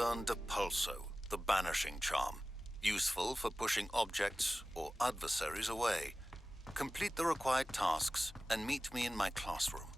learn Depulso, the banishing charm, useful for pushing objects or adversaries away. Complete the required tasks and meet me in my classroom.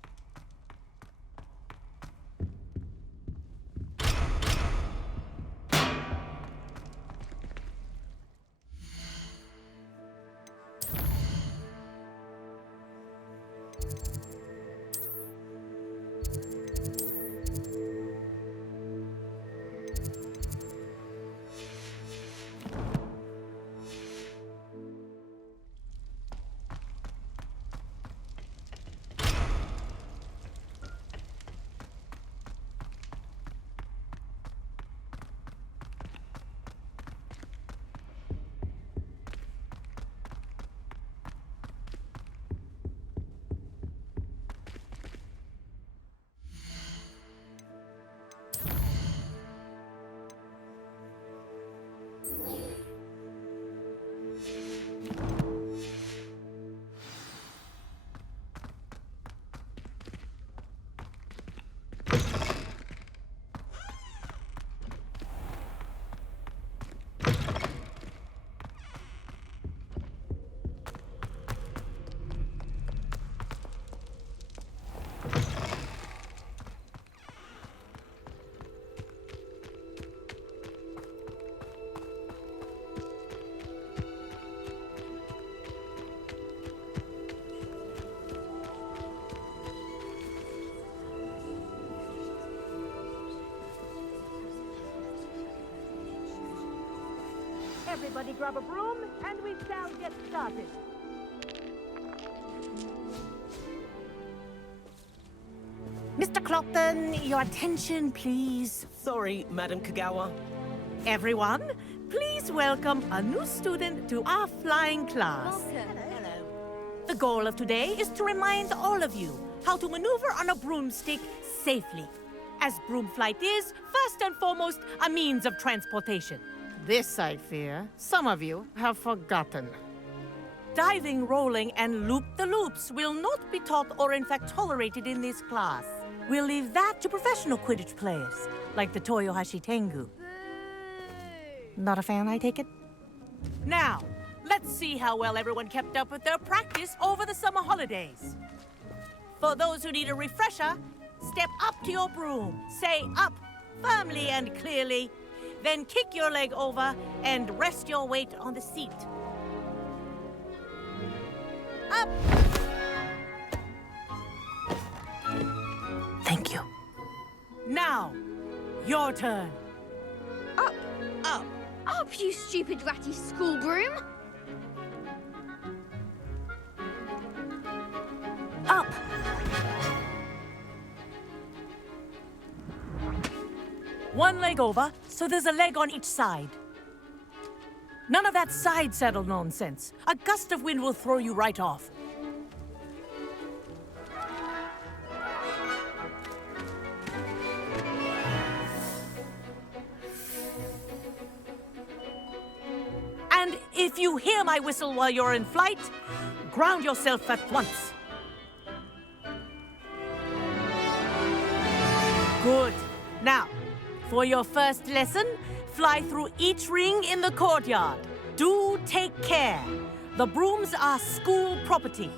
Everybody grab a broom, and we shall get started. Mr. Clopton, your attention, please. Sorry, Madam Kagawa. Everyone, please welcome a new student to our flying class. Welcome. Hello. The goal of today is to remind all of you how to maneuver on a broomstick safely, as broom flight is, first and foremost, a means of transportation. This, I fear, some of you have forgotten. Diving, rolling, and loop-the-loops will not be taught or in fact tolerated in this class. We'll leave that to professional Quidditch players, like the Toyohashi Tengu. Not a fan, I take it? Now, let's see how well everyone kept up with their practice over the summer holidays. For those who need a refresher, step up to your broom, say up, firmly and clearly, then kick your leg over and rest your weight on the seat. Up! Thank you. Now, your turn. Up, Up. up, you stupid ratty school broom. Up! One leg over, so there's a leg on each side. None of that side saddle nonsense. A gust of wind will throw you right off. And if you hear my whistle while you're in flight, ground yourself at once. Good. Now, for your first lesson, fly through each ring in the courtyard. Do take care. The brooms are school property.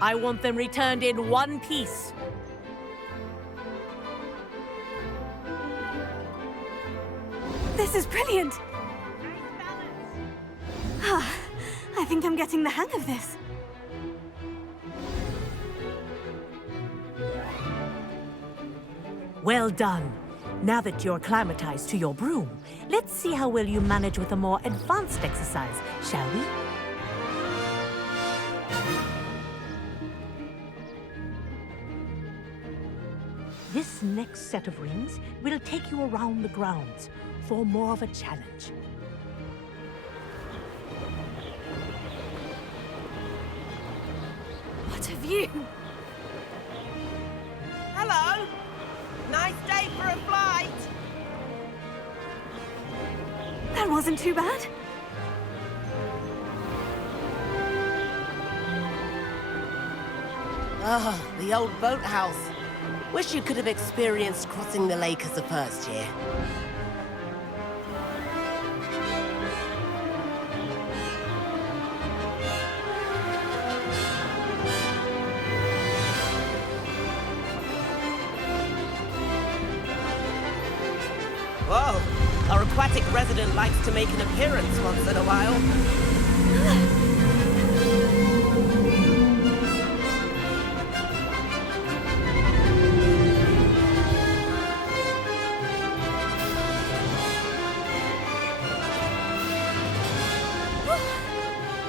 I want them returned in one piece. This is brilliant! I think I'm getting the hang of this. Well done. Now that you're acclimatized to your broom, let's see how well you manage with a more advanced exercise, shall we? This next set of rings will take you around the grounds for more of a challenge. What a view! Hello. Nice day for a flight. That wasn't too bad. Ah, the old boathouse. Wish you could have experienced crossing the lake as a first year. president likes to make an appearance once in a while.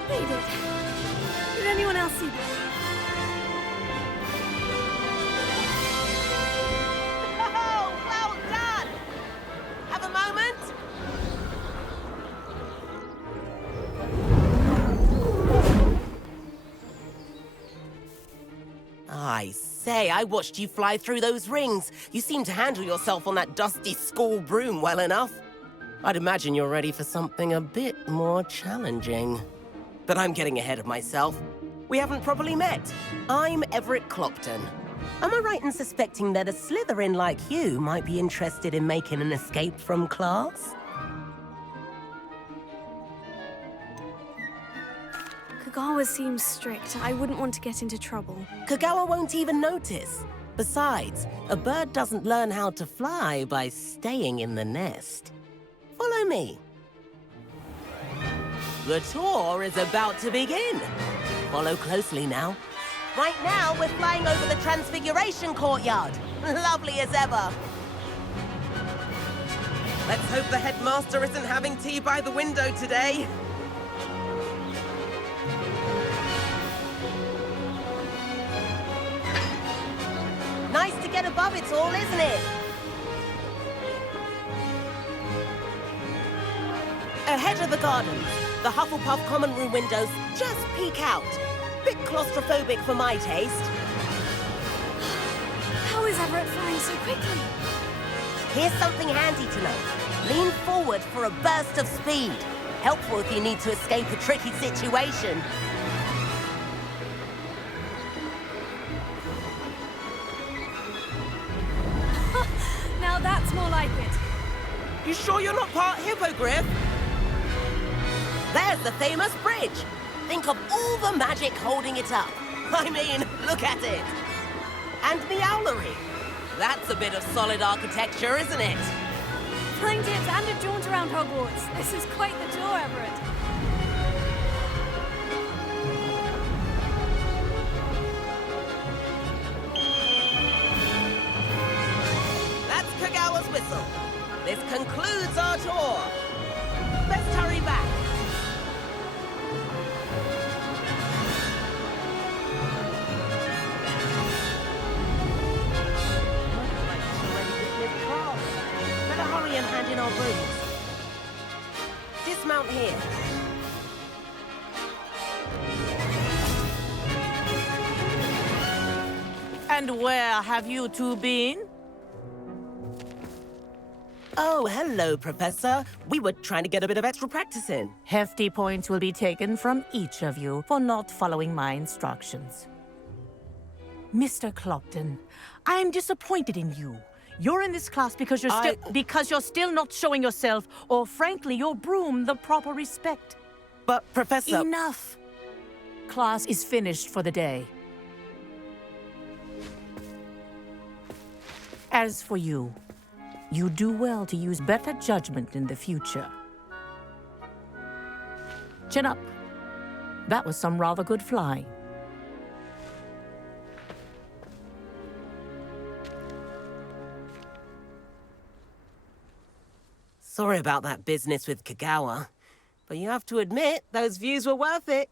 Made it. Did anyone else see that? Oh, well done! Have a moment? I say, I watched you fly through those rings. You seem to handle yourself on that dusty school broom well enough. I'd imagine you're ready for something a bit more challenging. But I'm getting ahead of myself. We haven't properly met. I'm Everett Clopton. Am I right in suspecting that a Slytherin like you might be interested in making an escape from class? Kagawa seems strict. I wouldn't want to get into trouble. Kagawa won't even notice. Besides, a bird doesn't learn how to fly by staying in the nest. Follow me. The tour is about to begin. Follow closely now. Right now, we're flying over the Transfiguration Courtyard. Lovely as ever. Let's hope the headmaster isn't having tea by the window today. Nice to get above it all, isn't it? Ahead of the gardens, the Hufflepuff common room windows just peek out. Bit claustrophobic for my taste. How is Everett flying so quickly? Here's something handy to know. Lean forward for a burst of speed. Helpful if you need to escape a tricky situation. Now that's more like it. You sure you're not part hippogriff? There's the famous bridge. Think of all the magic holding it up. I mean, look at it. And the owlery. That's a bit of solid architecture, isn't it? Flying tips and a jaunt around Hogwarts. This is quite the tour, Everett. That's Kagawa's whistle. This concludes our tour. Best hurry back. Better hurry and hand in our brooms. Dismount here. And where have you two been? Oh, hello, Professor. We were trying to get a bit of extra practice in. Hefty points will be taken from each of you for not following my instructions. Mr. Clopton, I'm disappointed in you. You're in this class because you're still not showing yourself, or frankly, your broom the proper respect. But, Professor... Enough! Class is finished for the day. As for you, you do well to use better judgment in the future. Chin up. That was some rather good flying. Sorry about that business with Kagawa, but you have to admit, those views were worth it.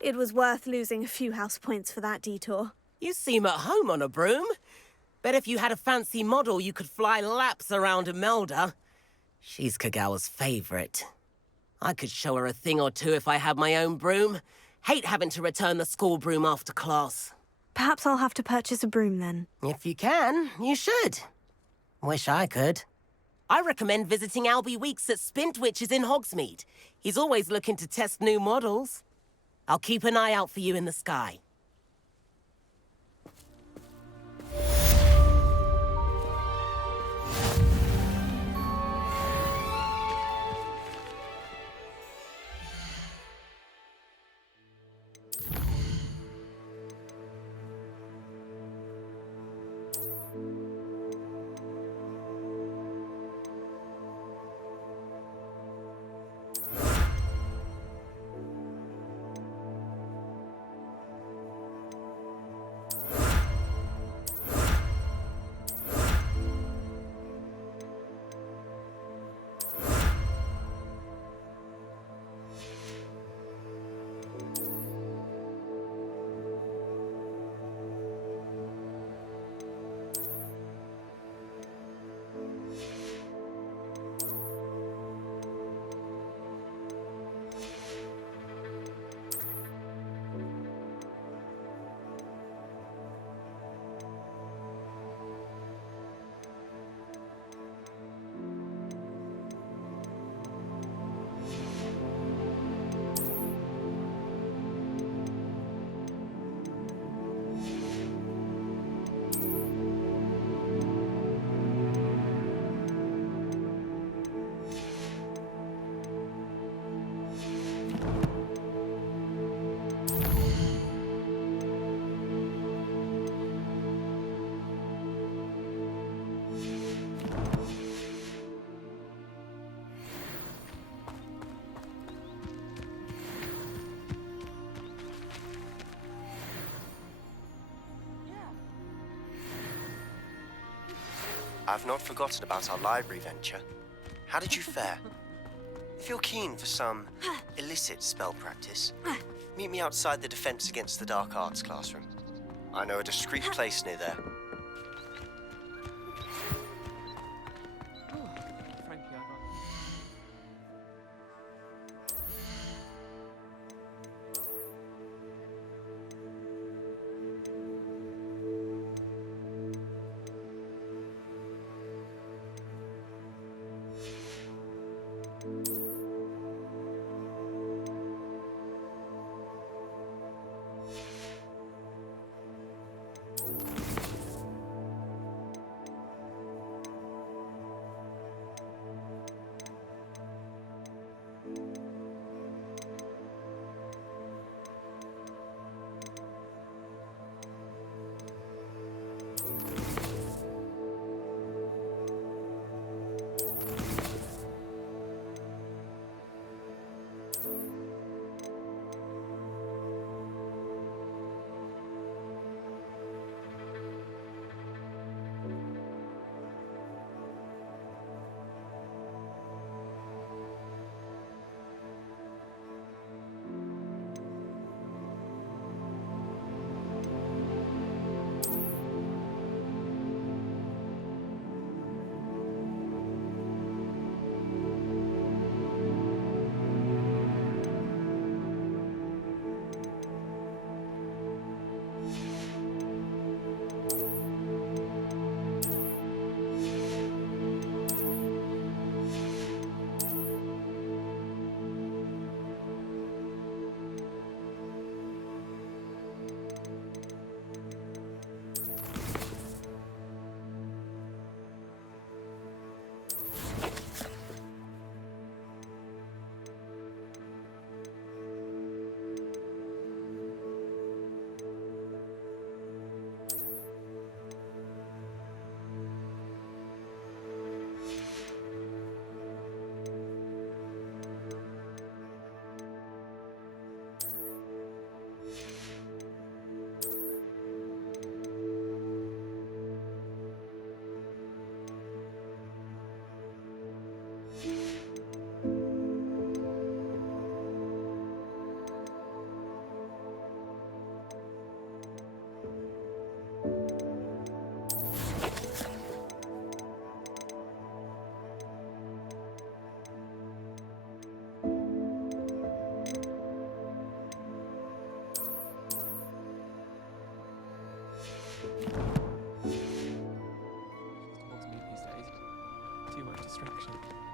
It was worth losing a few house points for that detour. You seem at home on a broom. Bet if you had a fancy model, you could fly laps around Imelda. She's Kagawa's favorite. I could show her a thing or two if I had my own broom. Hate having to return the school broom after class. Perhaps I'll have to purchase a broom then. If you can, you should. Wish I could. I recommend visiting Albie Weeks at Spintwitches in Hogsmeade. He's always looking to test new models. I'll keep an eye out for you in the sky. I've not forgotten about our library venture. How did you fare? If you're keen for some illicit spell practice, meet me outside the Defense Against the Dark Arts classroom. I know a discreet place near there.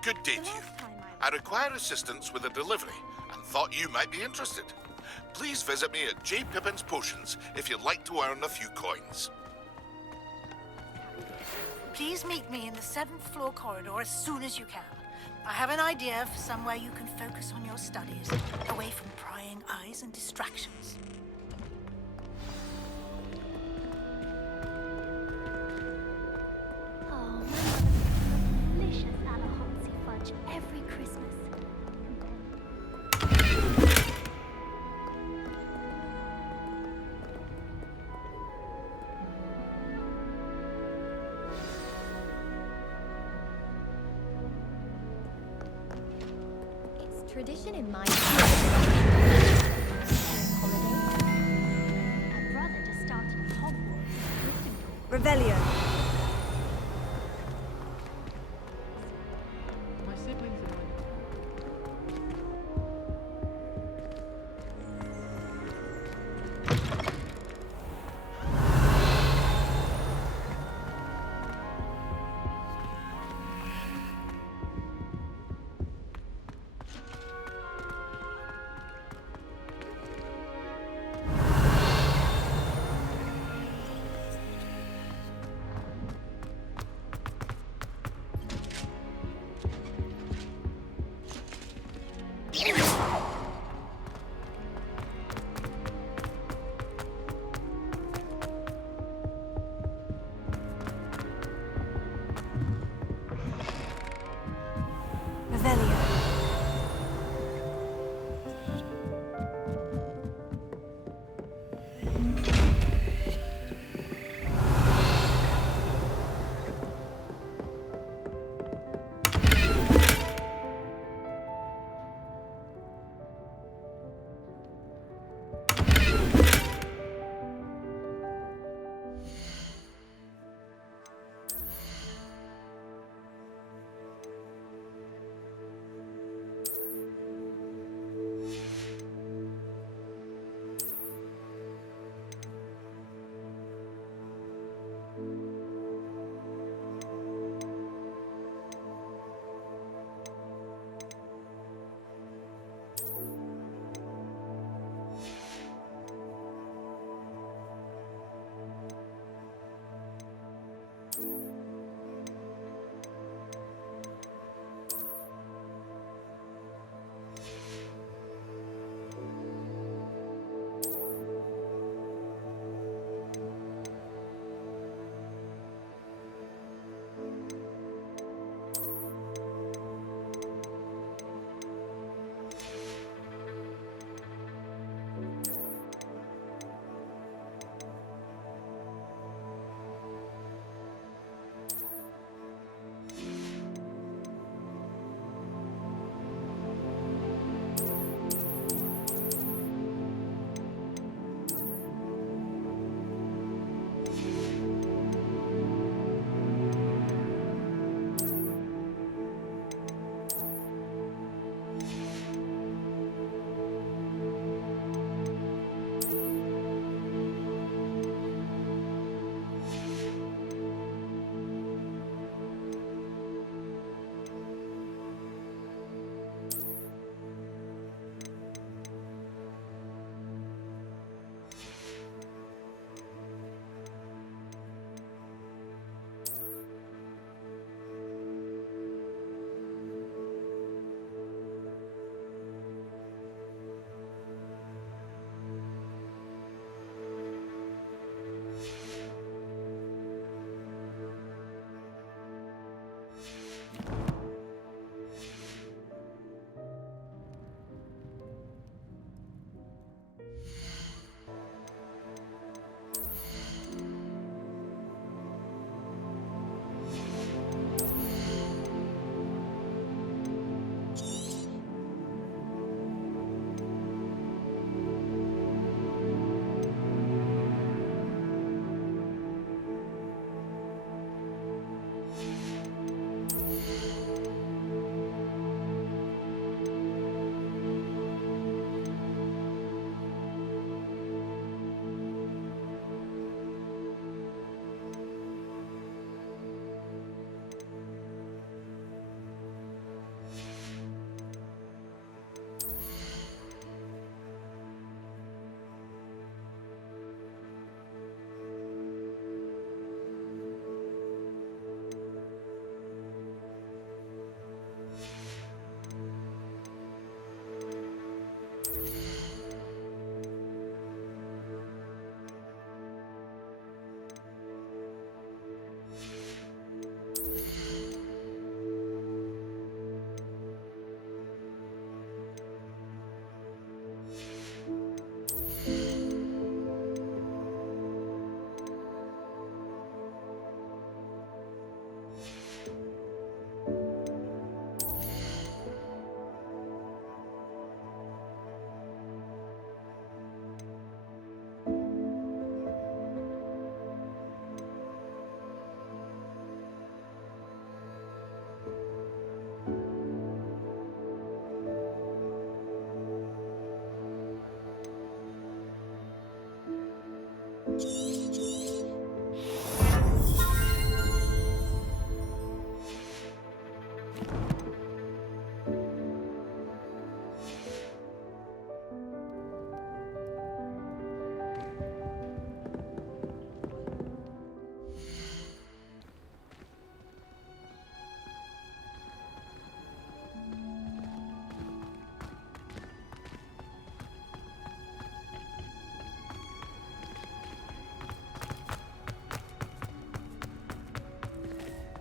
Good day to you. I require assistance with a delivery and thought you might be interested. Please visit me at J. Pippin's Potions if you'd like to earn a few coins. Please meet me in the 7th floor corridor as soon as you can. I have an idea for somewhere you can focus on your studies, away from prying eyes and distractions. Oh, my mother makes delicious Alahotsy fudge every Christmas. It's tradition in my holiday. My brother just started Hogwarts. Revelio. My siblings and I. Revelio.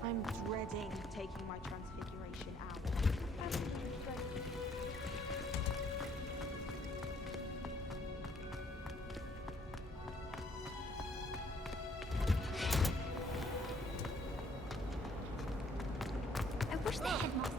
I'm dreading taking my transfiguration out. I wish the headmaster.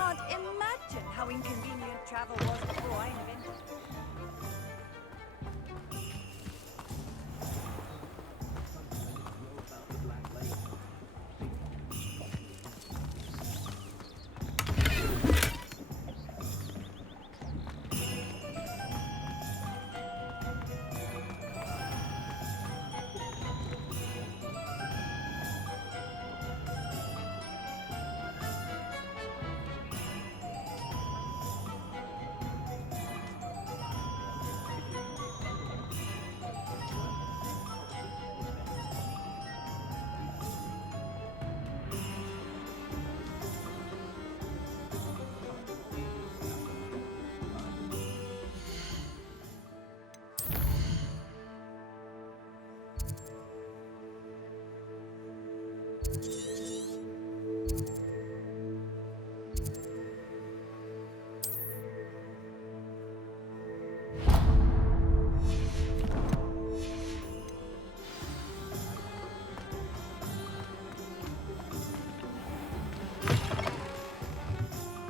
can't imagine how inconvenient travel was before I invented it.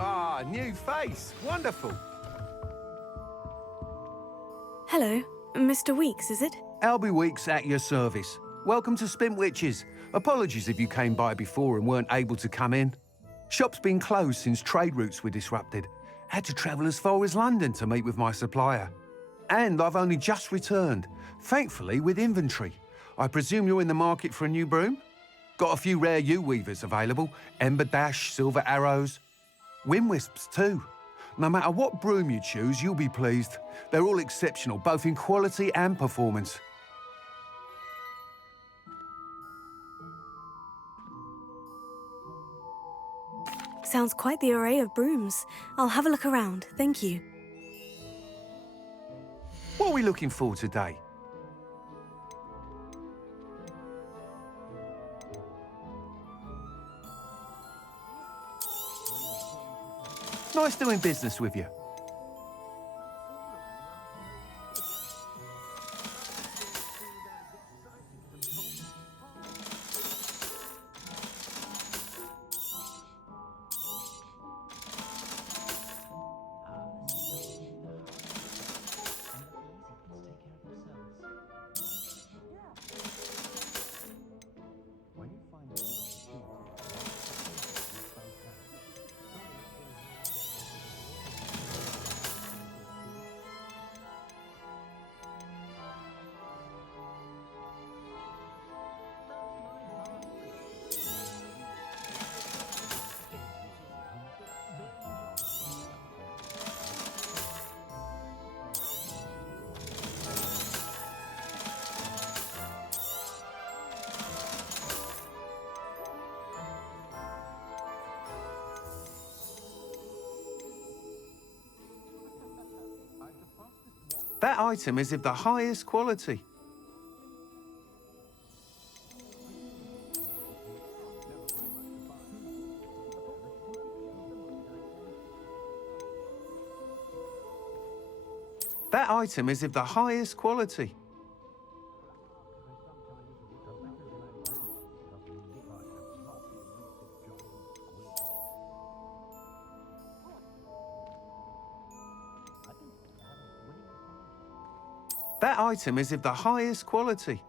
Ah, new face. Wonderful. Hello, Mr. Weeks, is it? Albie Weeks at your service. Welcome to Spint Witches. Apologies if you came by before and weren't able to come in. Shop's been closed since trade routes were disrupted. Had to travel as far as London to meet with my supplier. And I've only just returned, thankfully with inventory. I presume you're in the market for a new broom? Got a few rare yew-weavers available. Ember Dash, Silver Arrows. Wind Wisps too. No matter what broom you choose, you'll be pleased. They're all exceptional, both in quality and performance. Sounds quite the array of brooms. I'll have a look around, thank you. What are we looking for today? Nice doing business with you. That item is of the highest quality. That item is of the highest quality. That item is of the highest quality.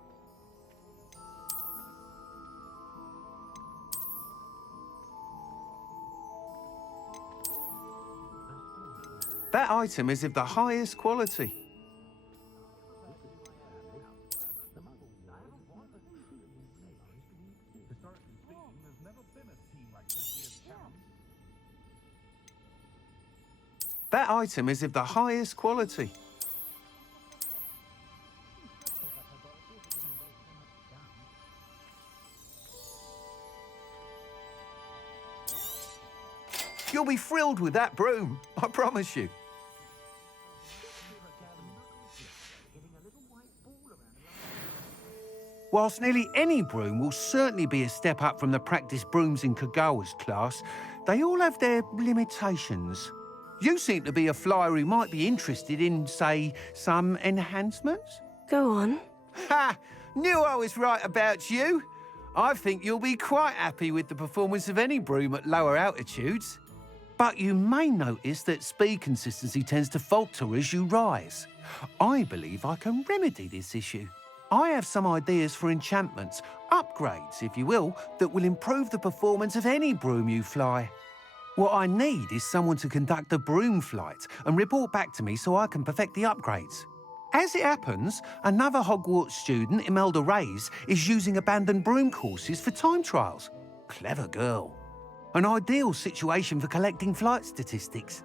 That item is of the highest quality. That item is of the highest quality. You'll be thrilled with that broom, I promise you. Whilst nearly any broom will certainly be a step up from the practice brooms in Kagawa's class, they all have their limitations. You seem to be a flyer who might be interested in, say, some enhancements? Go on. Ha! Knew I was right about you. I think you'll be quite happy with the performance of any broom at lower altitudes. But you may notice that speed consistency tends to falter as you rise. I believe I can remedy this issue. I have some ideas for enchantments, upgrades, if you will, that will improve the performance of any broom you fly. What I need is someone to conduct a broom flight and report back to me so I can perfect the upgrades. As it happens, another Hogwarts student, Imelda Reyes, is using abandoned broom courses for time trials. Clever girl. An ideal situation for collecting flight statistics.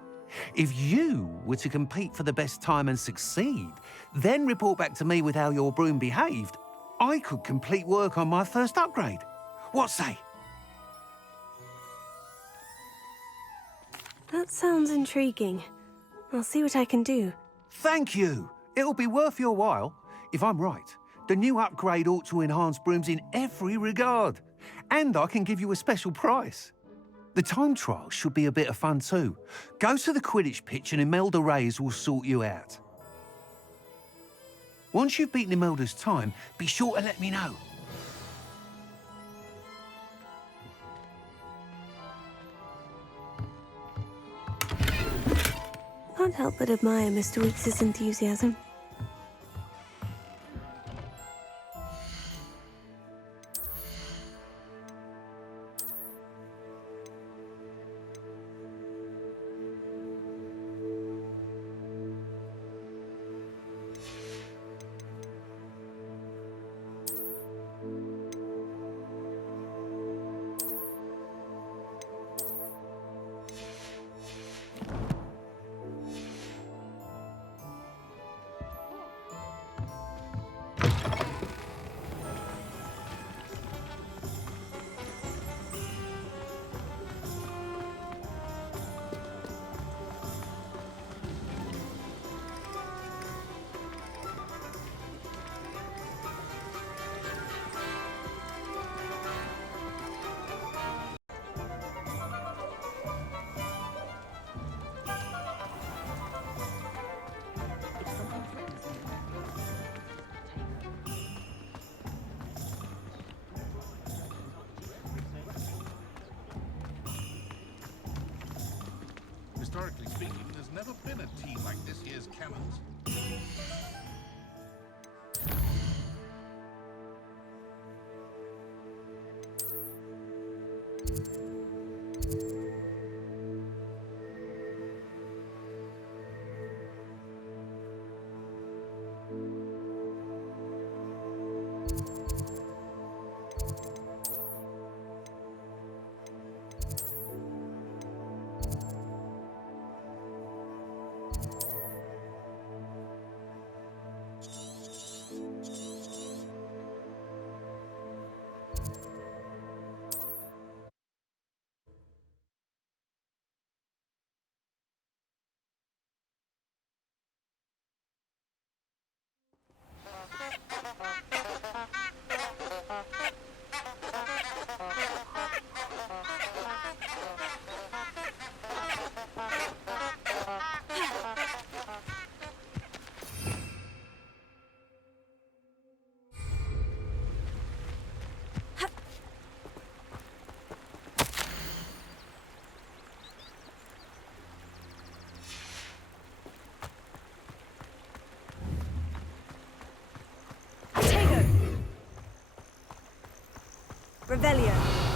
If you were to compete for the best time and succeed, then report back to me with how your broom behaved, I could complete work on my first upgrade. What say? That sounds intriguing. I'll see what I can do. Thank you. It'll be worth your while. If I'm right, the new upgrade ought to enhance brooms in every regard. And I can give you a special price. The time trial should be a bit of fun too. Go to the Quidditch pitch and Imelda Reyes will sort you out. Once you've beaten Imelda's time, be sure to let me know. Can't help but admire Mr. Weekes' enthusiasm. Historically speaking, there's never been a team like this year's Cannons. Revelio.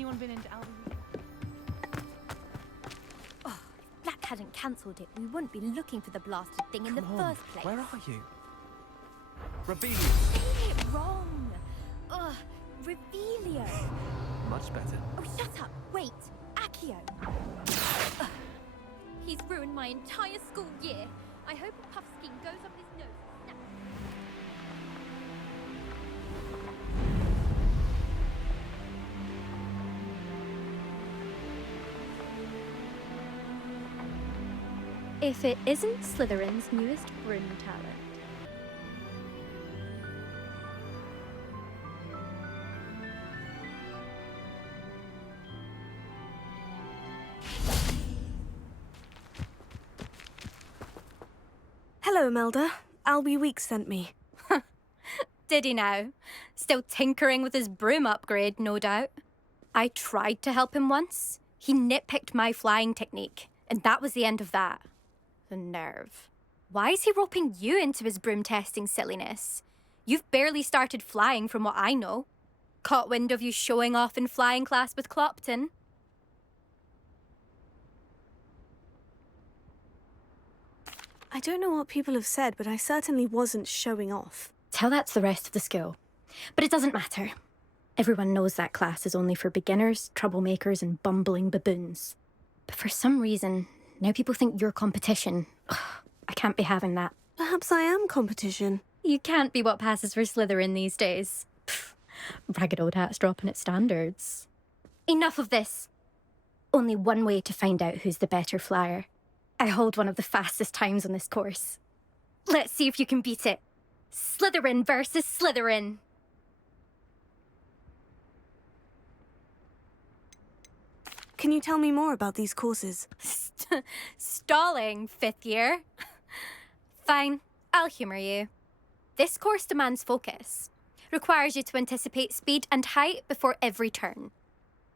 Anyone been into Albany? Oh, if Black hadn't cancelled it, we wouldn't be looking for the blasted thing in the first place. Where are you? Rebellion. Saying it wrong. Ugh, Revelio. Much better. Oh, shut up. Wait, Accio. Ugh. He's ruined my entire school year. I hope a puff scheme goes up his nose. Snap. If it isn't Slytherin's newest broom talent. Hello, Imelda. Albie Weeks sent me. Did he now? Still tinkering with his broom upgrade, no doubt. I tried to help him once. He nitpicked my flying technique, and that was the end of that. The nerve. Why is he roping you into his broom testing silliness? You've barely started flying from what I know. Caught wind of you showing off in flying class with Clopton. I don't know what people have said, but I certainly wasn't showing off. Tell that to the rest of the school. But it doesn't matter. Everyone knows that class is only for beginners, troublemakers, and bumbling baboons. But for some reason, now people think you're competition. Ugh, I can't be having that. Perhaps I am competition. You can't be what passes for Slytherin these days. Pfft, ragged old hat's dropping its standards. Enough of this. Only one way to find out who's the better flyer. I hold one of the fastest times on this course. Let's see if you can beat it. Slytherin versus Slytherin. Can you tell me more about these courses? Stalling, fifth year. Fine, I'll humour you. This course demands focus. Requires you to anticipate speed and height before every turn.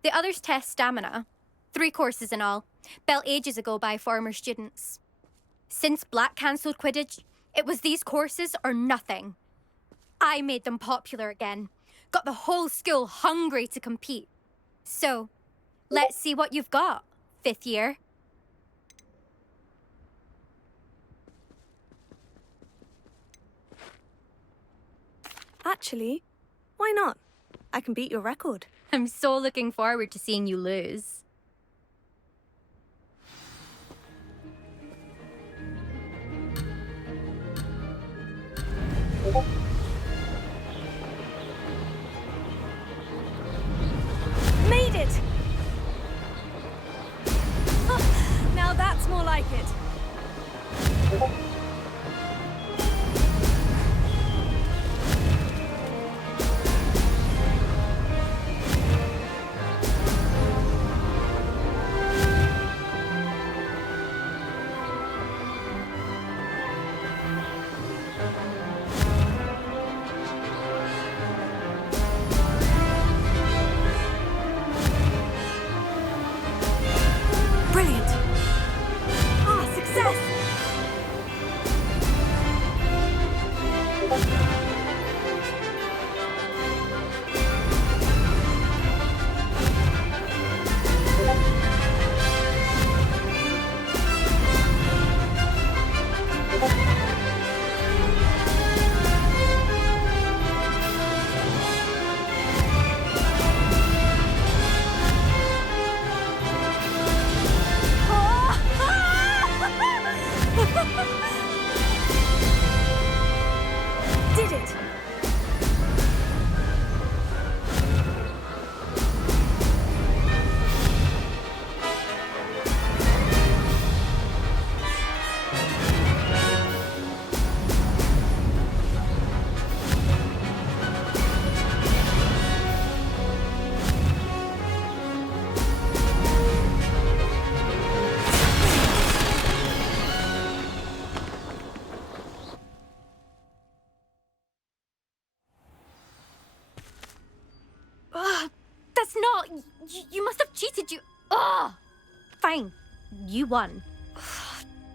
The others test stamina. 3 courses in all, built ages ago by former students. Since Black cancelled Quidditch, it was these courses or nothing. I made them popular again. Got the whole school hungry to compete. So, let's see what you've got, fifth year. Actually, why not? I can beat your record. I'm so looking forward to seeing you lose. Made it! Now that's more like it. Brilliant! Ah, success! Did it! That's not... You must have cheated, you... Ugh! Fine. You won.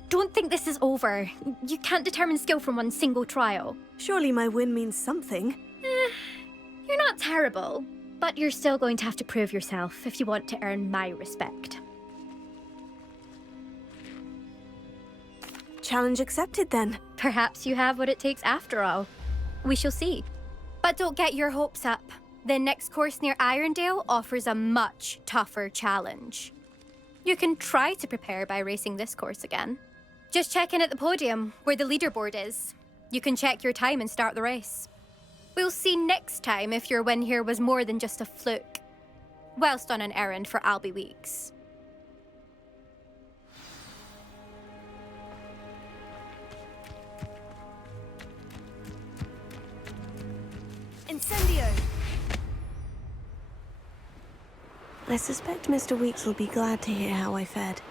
Don't think this is over. You can't determine skill from one single trial. Surely my win means something. You're not terrible. But you're still going to have to prove yourself if you want to earn my respect. Challenge accepted, then. Perhaps you have what it takes after all. We shall see. But don't get your hopes up. The next course near Irondale offers a much tougher challenge. You can try to prepare by racing this course again. Just check in at the podium, where the leaderboard is. You can check your time and start the race. We'll see next time if your win here was more than just a fluke. Whilst on an errand for Albie Weeks. Incendio! I suspect Mr. Weeks will be glad to hear how I fared.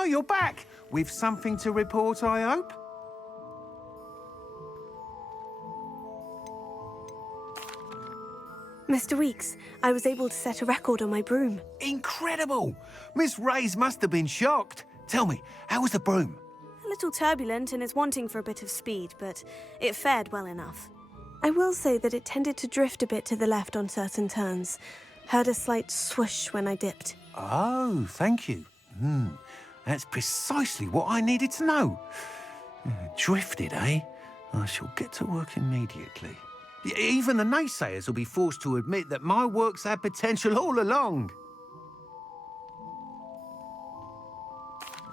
Oh, you're back! With something to report, I hope? Mr. Weeks, I was able to set a record on my broom. Incredible! Miss Reyes must have been shocked. Tell me, how was the broom? A little turbulent and is wanting for a bit of speed, but it fared well enough. I will say that it tended to drift a bit to the left on certain turns. Heard a slight swoosh when I dipped. Oh, thank you. That's precisely what I needed to know. Drifted, eh? I shall get to work immediately. Even the naysayers will be forced to admit that my work's had potential all along.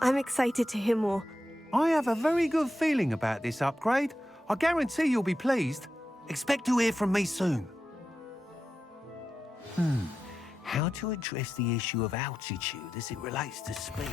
I'm excited to hear more. I have a very good feeling about this upgrade. I guarantee you'll be pleased. Expect to hear from me soon. How to address the issue of altitude as it relates to speed?